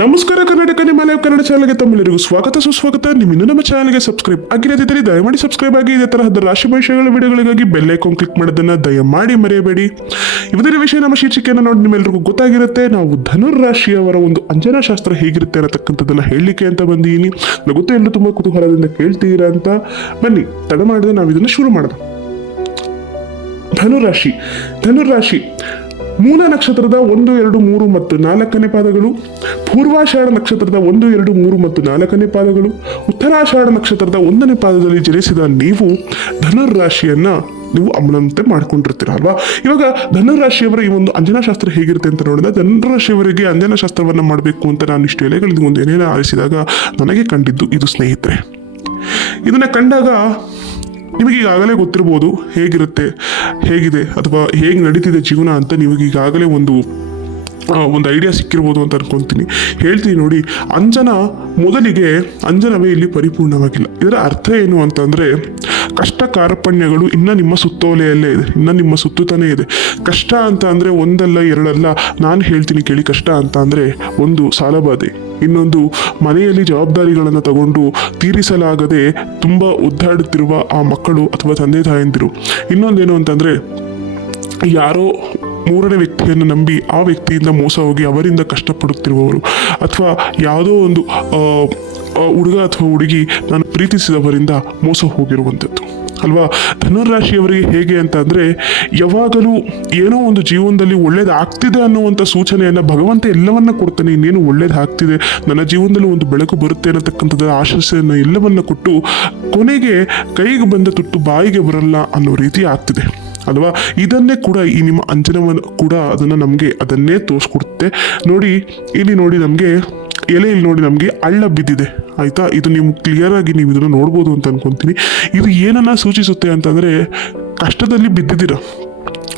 ನಮಸ್ಕಾರ ಕರ್ನಾಟಕ ನಿಮ್ಮ ಲೈವ್ ಕನ್ನಡ ಚಾನಲ್ಗೆ ತಮ್ಮೆಲ್ಲರಿಗೂ ಸ್ವಾಗತ, ಸುಸ್ವಾಗತ. ನಿಮ್ಮಿಂದ ನಮ್ಮ ಚಾನಲ್ಗೆ ಸಬ್ಸ್ಕ್ರೈಬ್ ಆಗಿರದಿದ್ದರೆ ದಯಮಾಡಿ ಸಬ್ಸ್ಕ್ರೈಬ್ ಆಗಿ, ಇದೇ ತರಹದ ರಾಶಿ ಭವಿಷ್ಯಗಳ ವಿಡಿಯೋಗಳಿಗಾಗಿ ಬೆಲ್ ಐಕಾನ್ ಕ್ಲಿಕ್ ಮಾಡೋದನ್ನು ದಯಮಾಡಿ ಮರೆಯಬೇಡಿ. ಇವತ್ತಿನ ವಿಷಯ ನಮ್ಮ ಶೀರ್ಷಿಕೆಯನ್ನು ನೋಡಿ ನಿಮ್ಮೆಲ್ಲರಿಗೂ ಗೊತ್ತಾಗಿರುತ್ತೆ. ನಾವು ಧನುರಾಶಿಯವರ ಒಂದು ಅಂಜನಾ ಶಾಸ್ತ್ರ ಹೇಗಿರುತ್ತೆ ಅನ್ನತಕ್ಕಂಥದ್ದನ್ನು ಹೇಳಲಿಕ್ಕೆ ಅಂತ ಬಂದಿದ್ದೀನಿ ನಗುತ್ತೆ ಗೊತ್ತೇ ಎಲ್ಲರೂ ತುಂಬ ಕುತೂಹಲದಿಂದ ಕೇಳ್ತೀರಾ ಅಂತ? ಬನ್ನಿ, ತಡ ಮಾಡಿದ್ರೆ ನಾವು ಇದನ್ನು ಶುರು ಮಾಡೋಣ. ಧನುರಾಶಿ. ಧನುರಾಶಿ. ಮೂಲ ನಕ್ಷತ್ರದ ಒಂದು, ಎರಡು, ಮೂರು ಮತ್ತು ನಾಲ್ಕನೇ ಪಾದಗಳು. ಪೂರ್ವಾಷಾಢ ನಕ್ಷತ್ರದ ಒಂದು, ಎರಡು, ಮೂರು ಮತ್ತು ನಾಲ್ಕನೇ ಪಾದಗಳು. ಉತ್ತರಾಷಾಢ ನಕ್ಷತ್ರದ ಒಂದನೇ ಪಾದದಲ್ಲಿ ಜನಿಸಿದ ನೀವು ಧನುರಾಶಿಯನ್ನ ನೀವು ಅಮ್ಮನಂತೆ ಮಾಡ್ಕೊಂಡಿರ್ತೀರ, ಅಲ್ವಾ? ಇವಾಗ ಧನುರಾಶಿಯವರ ಈ ಒಂದು ಅಂಜನಾ ಶಾಸ್ತ್ರ ಹೇಗಿರುತ್ತೆ ಅಂತ ನೋಡಿದ್ರೆ ಧನುರಾಶಿಯವರಿಗೆ ಅಂಜನಾಶಾಸ್ತ್ರವನ್ನು ಮಾಡಬೇಕು ಅಂತ ನಾನು ಇಷ್ಟು ಎಲೆಗಳಿಗೆ ಒಂದು ಎಲೆನ ಆರಿಸಿದಾಗ ನನಗೆ ಕಂಡಿದ್ದು ಇದು ಸ್ನೇಹಿತರೆ. ಇದನ್ನ ಕಂಡಾಗ ನಿಮಗೆ ಈಗಾಗಲೇ ಗೊತ್ತಿರ್ಬೋದು ಹೇಗಿರುತ್ತೆ, ಹೇಗಿದೆ, ಅಥವಾ ಹೇಗೆ ನಡೀತಿದೆ ಜೀವನ ಅಂತ ನಿಮಗೆ ಈಗಾಗಲೇ ಒಂದು ಒಂದು ಐಡಿಯಾ ಸಿಕ್ಕಿರ್ಬೋದು ಅಂತ ಅನ್ಕೊಂತೀನಿ. ಹೇಳ್ತೀನಿ ನೋಡಿ, ಅಂಜನ ಮೊದಲಿಗೆ ಅಂಜನವೇ ಇಲ್ಲಿ ಪರಿಪೂರ್ಣವಾಗಿಲ್ಲ. ಇದರ ಅರ್ಥ ಏನು ಅಂತಂದರೆ ಕಷ್ಟ ಕಾರ್ಪಣ್ಯಗಳು ಇನ್ನೂ ನಿಮ್ಮ ಸುತ್ತೋಲೆಯಲ್ಲೇ ಇದೆ, ಇನ್ನೂ ನಿಮ್ಮ ಸುತ್ತುತ್ತಾನೇ ಇದೆ. ಕಷ್ಟ ಅಂತ ಅಂದರೆ ಒಂದಲ್ಲ ಎರಡಲ್ಲ, ನಾನು ಹೇಳ್ತೀನಿ ಕೇಳಿ ಕಷ್ಟ ಅಂತ ಅಂದರೆ ಒಂದು ಸಾಲಬಾಧೆ. ಇನ್ನೊಂದು ಮನೆಯಲ್ಲಿ ಜವಾಬ್ದಾರಿಗಳನ್ನು ತಗೊಂಡು ತೀರಿಸಲಾಗದೆ ತುಂಬ ಒದ್ದಾಡುತ್ತಿರುವ ಆ ಮಕ್ಕಳು ಅಥವಾ ತಂದೆ ತಾಯಂದಿರು. ಇನ್ನೊಂದೇನು ಅಂತಂದರೆ, ಯಾರೋ ಮೂರನೇ ವ್ಯಕ್ತಿಯನ್ನು ನಂಬಿ ಆ ವ್ಯಕ್ತಿಯಿಂದ ಮೋಸ ಹೋಗಿ ಅವರಿಂದ ಕಷ್ಟಪಡುತ್ತಿರುವವರು ಅಥವಾ ಯಾವುದೋ ಒಂದು ಹುಡುಗ ಅಥವಾ ಹುಡುಗಿ ನಾನು ಪ್ರೀತಿಸಿದವರಿಂದ ಮೋಸ ಹೋಗಿರುವಂಥದ್ದು. ಅಲ್ವಾ? ಧನುರಾಶಿಯವರಿಗೆ ಹೇಗೆ ಅಂತ ಅಂದರೆ, ಯಾವಾಗಲೂ ಏನೋ ಒಂದು ಜೀವನದಲ್ಲಿ ಒಳ್ಳೇದಾಗ್ತಿದೆ ಅನ್ನುವಂಥ ಸೂಚನೆಯನ್ನು ಭಗವಂತ ಎಲ್ಲವನ್ನ ಕೊಡ್ತಾನೆ. ಇನ್ನೇನು ಒಳ್ಳೇದಾಗ್ತಿದೆ ನನ್ನ ಜೀವನದಲ್ಲಿ ಒಂದು ಬೆಳಕು ಬರುತ್ತೆ ಅನ್ನತಕ್ಕಂಥದ್ದು ಆಶಸ್ಸೆಯನ್ನು ಎಲ್ಲವನ್ನ ಕೊಟ್ಟು ಕೊನೆಗೆ ಕೈಗೆ ಬಂದ ತುಟ್ಟು ಬಾಯಿಗೆ ಬರಲ್ಲ ಅನ್ನೋ ರೀತಿ ಆಗ್ತಿದೆ. ಅಲ್ವಾ? ಇದನ್ನೇ ಕೂಡ ಈ ನಿಮ್ಮ ಅಂಜನವನ್ನು ಕೂಡ ಅದನ್ನು ನಮಗೆ ಅದನ್ನೇ ತೋರಿಸ್ಕೊಡುತ್ತೆ. ನೋಡಿ, ಇಲ್ಲಿ ನೋಡಿ ನಮಗೆ ಎಲೆಯಲ್ಲಿ ನೋಡಿ ನಮಗೆ ಅಳ್ಳ ಬಿದ್ದಿದೆ. ಆಯಿತಾ? ಇದು ನೀವು ಕ್ಲಿಯರ್ ಆಗಿ ನೀವು ಇದನ್ನು ನೋಡ್ಬೋದು ಅಂತ ಅನ್ಕೊಂತೀನಿ. ಇದು ಏನನ್ನ ಸೂಚಿಸುತ್ತೆ ಅಂತಂದರೆ ಕಷ್ಟದಲ್ಲಿ ಬಿದ್ದಿದ್ದೀರ.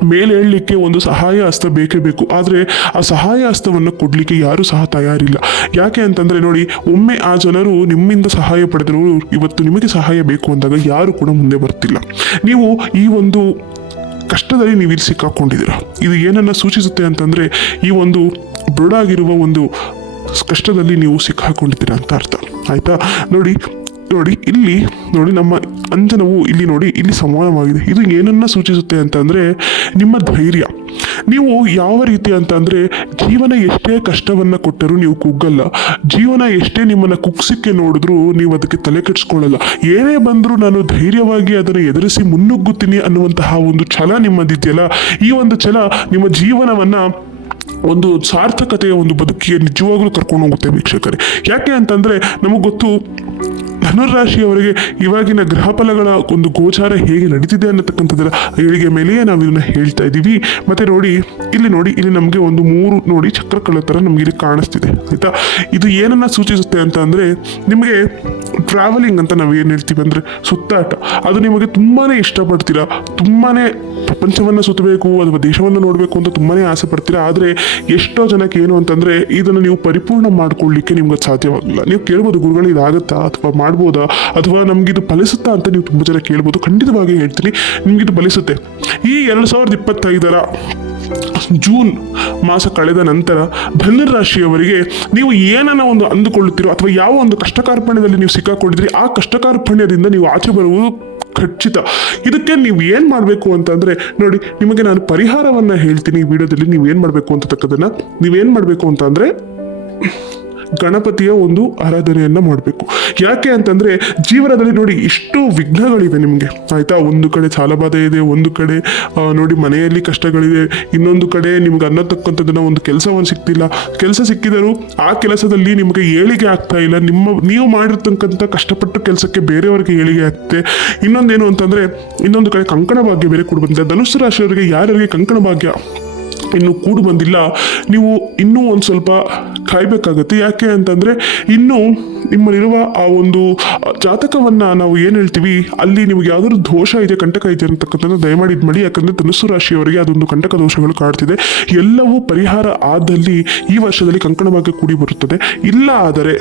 ಮೇಲೆ ಹೇಳಲಿಕ್ಕೆ ಒಂದು ಸಹಾಯ ಹಸ್ತ ಬೇಕೇ ಬೇಕು. ಆದರೆ ಆ ಸಹಾಯ ಹಸ್ತವನ್ನು ಕೊಡಲಿಕ್ಕೆ ಯಾರೂ ಸಹ ತಯಾರಿಲ್ಲ. ಯಾಕೆ ಅಂತಂದರೆ ನೋಡಿ, ಒಮ್ಮೆ ಆ ಜನರು ನಿಮ್ಮಿಂದ ಸಹಾಯ ಪಡೆದರು. ಇವತ್ತು ನಿಮಗೆ ಸಹಾಯ ಬೇಕು ಅಂದಾಗ ಯಾರು ಕೂಡ ಮುಂದೆ ಬರ್ತಿಲ್ಲ. ನೀವು ಈ ಒಂದು ಕಷ್ಟದಲ್ಲಿ ನೀವು ಇಲ್ಲಿ ಸಿಕ್ಕಾಕೊಂಡಿದ್ದೀರ. ಇದು ಏನನ್ನು ಸೂಚಿಸುತ್ತೆ ಅಂತಂದರೆ, ಈ ಒಂದು ಬೃಢಾಗಿರುವ ಒಂದು ಕಷ್ಟದಲ್ಲಿ ನೀವು ಸಿಕ್ಕಾಕೊಂಡಿದ್ದೀರಾ ಅಂತ ಅರ್ಥ. ಆಯ್ತಾ? ನೋಡಿ ನೋಡಿ, ಇಲ್ಲಿ, ನೋಡಿ ನಮ್ಮ ಅಂಜನವು ಇಲ್ಲಿ ನೋಡಿ, ಇಲ್ಲಿ ಸಮಾನವಾಗಿದೆ ಇದು ಏನನ್ನ ಸೂಚಿಸುತ್ತೆ ಅಂತಂದರೆ ನಿಮ್ಮ ಧೈರ್ಯ. ನೀವು ಯಾವ ರೀತಿ ಅಂತಂದರೆ ಜೀವನ ಎಷ್ಟೇ ಕಷ್ಟವನ್ನು ಕೊಟ್ಟರೂ ನೀವು ಕುಗ್ಗಲ್ಲ. ಜೀವನ ಎಷ್ಟೇ ನಿಮ್ಮನ್ನು ಕುಗ್ಸಿಕ್ಕೆ ನೋಡಿದ್ರೂ ನೀವು ಅದಕ್ಕೆ ತಲೆ ಕೆಡಿಸ್ಕೊಳ್ಳಲ್ಲ. ಏನೇ ಬಂದರೂ ನಾನು ಧೈರ್ಯವಾಗಿ ಅದನ್ನು ಎದುರಿಸಿ ಮುನ್ನುಗ್ಗುತ್ತೀನಿ ಅನ್ನುವಂತಹ ಒಂದು ಛಲ ನಿಮ್ಮದಿದೆಯಲ್ಲ? ಈ ಒಂದು ಛಲ ನಿಮ್ಮ ಜೀವನವನ್ನು ಒಂದು ಸಾರ್ಥಕತೆಯ ಒಂದು ಬದುಕಿಗೆ ನಿಜವಾಗ್ಲೂ ಕರ್ಕೊಂಡು ಹೋಗುತ್ತೆ ವೀಕ್ಷಕರೇ. ಯಾಕೆ ಅಂತಂದರೆ ನಮಗೆ ಗೊತ್ತು ಧನುರಾಶಿಯವರಿಗೆ ಇವಾಗಿನ ಗ್ರಹ ಫಲಗಳ ಒಂದು ಗೋಚಾರ ಹೇಗೆ ನಡೀತಿದೆ ಅನ್ನತಕ್ಕಂಥದ್ದರ ಏಳಿಗೆ ಮೇಲೆಯೇ ನಾವು ಇದನ್ನ ಹೇಳ್ತಾ ಇದ್ದೀವಿ ಮತ್ತೆ ನೋಡಿ, ಇಲ್ಲಿ ನೋಡಿ, ಇಲ್ಲಿ ನಮಗೆ ಒಂದು ಮೂರು ನೋಡಿ ಚಕ್ರಗಳ ಥರ ನಮಗೆ ಇಲ್ಲಿ ಕಾಣಿಸ್ತಿದೆ, ಆಯಿತಾ? ಇದು ಏನನ್ನ ಸೂಚಿಸುತ್ತೆ ಅಂತ ಅಂದರೆ, ನಿಮಗೆ ಟ್ರಾವೆಲಿಂಗ್ ಅಂತ ನಾವು ಏನು ಹೇಳ್ತೀವಿ ಅಂದರೆ ಸುತ್ತಾಟ. ಅದು ನಿಮಗೆ ತುಂಬಾ ಇಷ್ಟಪಡ್ತೀರಾ? ತುಂಬಾ ಪ್ರಪಂಚವನ್ನು ಸುತ್ತಬೇಕು, ಅಥವಾ ದೇಶವನ್ನು ನೋಡಬೇಕು ಅಂತ ತುಂಬಾ ಆಸೆ ಪಡ್ತೀರಾ? ಆದರೆ ಎಷ್ಟೋ ಜನಕ್ಕೆ ಏನು ಅಂತಂದರೆ, ಇದನ್ನು ನೀವು ಪರಿಪೂರ್ಣ ಮಾಡ್ಕೊಳ್ಳಿಕ್ಕೆ ನಿಮ್ಗೆ ಸಾಧ್ಯವಾಗಲ್ಲ ನೀವು ಕೇಳ್ಬೋದು ಗುರುಗಳು ಇದಾಗುತ್ತಾ ಅಥವಾ ಮಾಡ್ಬೋದಾ ಅಥವಾ ನಮಗಿದು ಫಲಿಸುತ್ತಾ ಅಂತ ನೀವು ತುಂಬ ಜನ ಕೇಳ್ಬೋದು? ಖಂಡಿತವಾಗಿ ಹೇಳ್ತೀನಿ. ನಿಮಗಿದು ಫಲಿಸುತ್ತೆ. ಈ ಎರಡು ಸಾವಿರದ ಇಪ್ಪತ್ತೈದರ ಜೂನ್ ಮಾಸ ಕಳೆದ ನಂತರ ಧನುರಾಶಿಯವರಿಗೆ ನೀವು ಏನನ್ನ ಒಂದು ಅಂದುಕೊಳ್ಳುತ್ತೀರೋ ಅಥವಾ ಯಾವ ಒಂದು ಕಷ್ಟಕಾರ್ಪಣ್ಯದಲ್ಲಿ ನೀವು ಸಿಕ್ಕಾಕೊಂಡಿದ್ರಿ, ಆ ಕಷ್ಟಕಾರ್ಪಣ್ಯದಿಂದ ನೀವು ಆಚೆ ಬರುವುದು ಖಚಿತ. ಇದಕ್ಕೆ ನೀವು ಏನು ಮಾಡಬೇಕು ಅಂತಂದರೆ, ನೋಡಿ, ನಿಮಗೆ ನಾನು ಪರಿಹಾರವನ್ನು ಹೇಳ್ತೀನಿ ಈ ವಿಡಿಯೋದಲ್ಲಿ. ನೀವು ಏನು ಮಾಡಬೇಕು ಅಂತಕ್ಕದನ್ನು ನೀವೇನು ಮಾಡಬೇಕು ಅಂತಂದರೆ ಗಣಪತಿಯ ಒಂದು ಆರಾಧನೆಯನ್ನ ಮಾಡಬೇಕು. ಯಾಕೆ ಅಂತಂದ್ರೆ ಜೀವನದಲ್ಲಿ ನೋಡಿ ಇಷ್ಟು ವಿಘ್ನಗಳಿವೆ ನಿಮಗೆ. ಆಯ್ತಾ? ಒಂದು ಕಡೆ ಸಾಲಬಾಧೆ ಇದೆ, ಒಂದು ಕಡೆ ನೋಡಿ ಮನೆಯಲ್ಲಿ ಕಷ್ಟಗಳಿದೆ, ಇನ್ನೊಂದು ಕಡೆ ನಿಮ್ಗೆ ಅನ್ನತಕ್ಕಂಥದ್ದನ್ನ ಒಂದು ಕೆಲಸವನ್ನು ಸಿಕ್ತಿಲ್ಲ ಕೆಲಸ ಸಿಕ್ಕಿದರೂ ಆ ಕೆಲಸದಲ್ಲಿ ನಿಮಗೆ ಏಳಿಗೆ ಆಗ್ತಾ ಇಲ್ಲ. ನಿಮ್ಮ, ನೀವು ಮಾಡಿರ್ತಕ್ಕಂಥ ಕಷ್ಟಪಟ್ಟು ಕೆಲಸಕ್ಕೆ ಬೇರೆಯವರಿಗೆ ಏಳಿಗೆ ಆಗ್ತದೆ ಇನ್ನೊಂದೇನು ಅಂತಂದ್ರೆ, ಇನ್ನೊಂದು ಕಡೆ ಕಂಕಣ ಭಾಗ್ಯ ಬೇರೆ ಕೂಡ ಬಂದಿದೆ ಧನುಸ್ಸು ರಾಶಿಯವರಿಗೆ ಯಾರ್ಯಾರಿಗೆ ಕಂಕಣ ಭಾಗ್ಯ ಇನ್ನು ಕೂಡು ಬಂದಿಲ್ಲ, ನೀವು ಇನ್ನೂ ಒಂದು ಸ್ವಲ್ಪ ಕಾಯ್ಬೇಕಾಗತ್ತೆ. ಯಾಕೆ ಅಂತಂದರೆ ಇನ್ನು ನಿಮ್ಮಲ್ಲಿರುವ ಆ ಒಂದು ಜಾತಕವನ್ನು ನಾವು ಏನು ಹೇಳ್ತೀವಿ? ಅಲ್ಲಿ ನಿಮ್ಗೆ ಯಾವ್ದಾದ್ರು ದೋಷ ಇದೆ, ಕಂಟಕ ಇದೆ ಅಂತಕ್ಕಂಥದ್ದು ದಯಮಾಡಿ ಇದು ಮಾಡಿ ಯಾಕಂದರೆ ಧನುಸ್ಸು ರಾಶಿಯವರಿಗೆ ಅದೊಂದು ಕಂಟಕ ದೋಷಗಳು ಕಾಡ್ತಿದೆ ಎಲ್ಲವೂ ಪರಿಹಾರ ಆದಲ್ಲಿ ಈ ವರ್ಷದಲ್ಲಿ ಕಂಕಣವಾಗಿ ಕೂಡಿ ಬರುತ್ತದೆ. ಇಲ್ಲ ಆದರೆ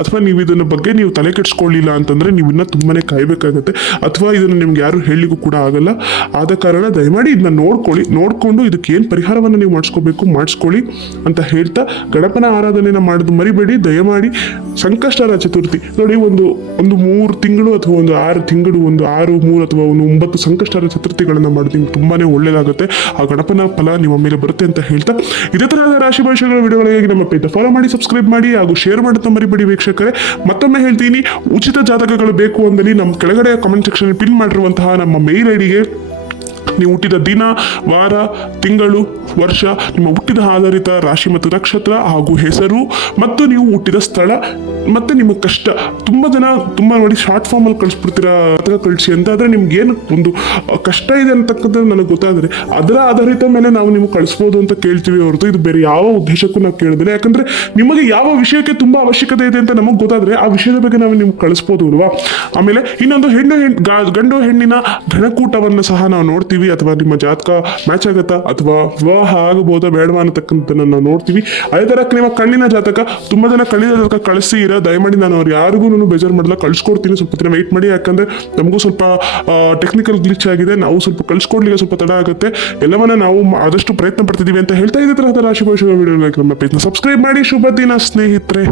ಅಥವಾ ನೀವು ಇದನ್ನ ಬಗ್ಗೆ ನೀವು ತಲೆ ಕೆಡಿಸ್ಕೊಳ್ಳಿಲ್ಲ ಅಂತಂದ್ರೆ ನೀವು ಇನ್ನೂ ತುಂಬಾನೇ ಕಾಯಬೇಕಾಗುತ್ತೆ. ಅಥವಾ ಇದನ್ನು ನಿಮ್ಗೆ ಯಾರು ಹೇಳಲಿಕ್ಕೂ ಕೂಡ ಆಗಲ್ಲ. ಆದ ಕಾರಣ ದಯಮಾಡಿ ಇದನ್ನ ನೋಡ್ಕೊಳ್ಳಿ. ನೋಡ್ಕೊಂಡು ಇದಕ್ಕೆ ಏನು ಪರಿಹಾರವನ್ನು ನೀವು ಮಾಡಿಸ್ಕೋಬೇಕು, ಮಾಡಿಸ್ಕೊಳ್ಳಿ ಅಂತ ಹೇಳ್ತಾ ಗಣಪನ ಆರಾಧನೆನ ಮಾಡೋದು ಮರಿಬೇಡಿ. ದಯಮಾಡಿ ಸಂಕಷ್ಟರ ಚತುರ್ಥಿ. ನೋಡಿ ಒಂದು ಒಂದು ಮೂರು ತಿಂಗಳು ಅಥವಾ ಒಂದು ಆರು ತಿಂಗಳು, ಒಂದು ಆರು, ಮೂರು ಅಥವಾ ಒಂದು ಒಂಬತ್ತು ಸಂಕಷ್ಟರ ಚತುರ್ಥಿಗಳನ್ನು ಮಾಡೋದು ನಿಮ್ಗೆ ತುಂಬಾನೇ ಒಳ್ಳೇದಾಗುತ್ತೆ. ಆ ಗಣಪನ ಫಲ ನಿಮ್ಮ ಮೇಲೆ ಬರುತ್ತೆ ಅಂತ ಹೇಳ್ತಾ. ಇದೇ ತರಹದ ರಾಶಿ ಭಾಷೆಗಳ ವಿಡಿಯೋಗಳಿಗಾಗಿ ನಮ್ಮ ಪೇಜ್ ಫಾಲೋ ಮಾಡಿ ಸಬ್ಸ್ಕ್ರೈಬ್ ಮಾಡಿ ಹಾಗೂ ಶೇರ್ ಮಾಡುತ್ತಾ ಮರಿಬೇಡಿ ವೀಕ್ಷಕರೇ, ಮತ್ತೊಮ್ಮೆ ಹೇಳ್ತೀನಿ, ಉಚಿತ ಜಾತಕಗಳು ಬೇಕು ಅಂದಲ್ಲಿ ನಮ್ಮ ಕೆಳಗಡೆ ಕಮೆಂಟ್ ಸೆಕ್ಷನ್ ಪಿನ್ ಮಾಡಿರುವಂತಹ ನಮ್ಮ ಮೇಲ್ ಐಡಿಗೆ ನೀವು ಹುಟ್ಟಿದ ದಿನ, ವಾರ, ತಿಂಗಳು, ವರ್ಷ, ನಿಮ್ಮ ಹುಟ್ಟಿದ ಆಧಾರಿತ ರಾಶಿ ಮತ್ತು ನಕ್ಷತ್ರ ಹಾಗೂ ಹೆಸರು ಮತ್ತು ನೀವು ಹುಟ್ಟಿದ ಸ್ಥಳ ಮತ್ತು ನಿಮ್ಮ ಕಷ್ಟ. ತುಂಬ ಜನ ತುಂಬ ನೋಡಿ ಶಾರ್ಟ್ ಫಾರ್ಮಲ್ಲಿ ಕಳಿಸ್ಬಿಡ್ತೀರಾ ಅಥವಾ ಕಳಿಸಿ ಅಂತ ಆದರೆ ನಿಮ್ಗೆ ಒಂದು ಕಷ್ಟ ಇದೆ ಅಂತಕ್ಕಂಥದ್ದು ನನಗೆ ಗೊತ್ತಾದರೆ ಅದರ ಆಧಾರಿತ ಮೇಲೆ ನಾವು ನಿಮ್ಗೆ ಕಳಿಸ್ಬೋದು ಅಂತ ಕೇಳ್ತೀವಿ ಹೊರತು ಇದು ಬೇರೆ ಯಾವ ಉದ್ದೇಶಕ್ಕೂ ನಾವು ಕೇಳಿದ್ರೆ ಯಾಕಂದ್ರೆ ನಿಮಗೆ ಯಾವ ವಿಷಯಕ್ಕೆ ತುಂಬ ಅವಶ್ಯಕತೆ ಇದೆ ಅಂತ ನಮಗೆ ಗೊತ್ತಾದ್ರೆ ಆ ವಿಷಯದ ಬಗ್ಗೆ ನಾವು ನಿಮ್ಗೆ ಕಳಿಸ್ಬೋದು ಅಲ್ವಾ? ಆಮೇಲೆ ಇನ್ನೊಂದು ಹೆಣ್ಣು ಹೆಣ್, ಗಂಡು ಹೆಣ್ಣಿನ ಧನಕೂಟವನ್ನು ಸಹ ನಾವು ನೋಡ್ತೀವಿ. ಅಥವಾ ನಿಮ್ಮ ಜಾತಕ ಮ್ಯಾಚ್ ಆಗುತ್ತಾ? ಅಥವಾ ವಿವಾಹ ಆಗಬಹುದಾ? ಬೇಡವಾ ಅನ್ನತಕ್ಕಂಥದ್ದನ್ನು ನಾವು ನೋಡ್ತೀವಿ. ಅದೇ ತರ ನಿಮ್ಮ ಕಣ್ಣಿನ ಜಾತಕ, ತುಂಬಾ ಜನ ಕಣ್ಣಿನ ಜಾತಕ ಕಳಿಸಿ ಇರೋ. ದಯಮಾಡಿ ನಾನು ಅವ್ರು ಯಾರಿಗೂ ಬೇಜಾರು ಮಾಡಲ್ಲ. ಕಳ್ಸ್ಕೊಡ್ತೀನಿ ಸ್ವಲ್ಪ ದಿನ ವೆಯ್ಟ್ ಮಾಡಿ. ಯಾಕಂದ್ರೆ ನಮಗೂ ಸ್ವಲ್ಪ ಟೆಕ್ನಿಕಲ್ ಗ್ಲಿಚ್ ಆಗಿದೆ. ನಾವು ಸ್ವಲ್ಪ ಕಳ್ಸ್ಕೊಡ್ಲಿಕ್ಕೆ ಸ್ವಲ್ಪ ತಡ ಆಗುತ್ತೆ. ಎಲ್ಲವನ್ನ ನಾವು ಆದಷ್ಟು ಪ್ರಯತ್ನ ಪಡ್ತಿದ್ದೀವಿ ಅಂತ ಹೇಳ್ತಾ ಇದೇ ತರಹದ ರಾಶಿ ಭವಿಷ್ಯ ವಿಡಿಯೋ ನಮ್ಮ ಪೇಜ್ನ ಸಬ್ಸ್ಕ್ರೈಬ್ ಮಾಡಿ. ಶುಭ ದಿನ ಸ್ನೇಹಿತರೆ.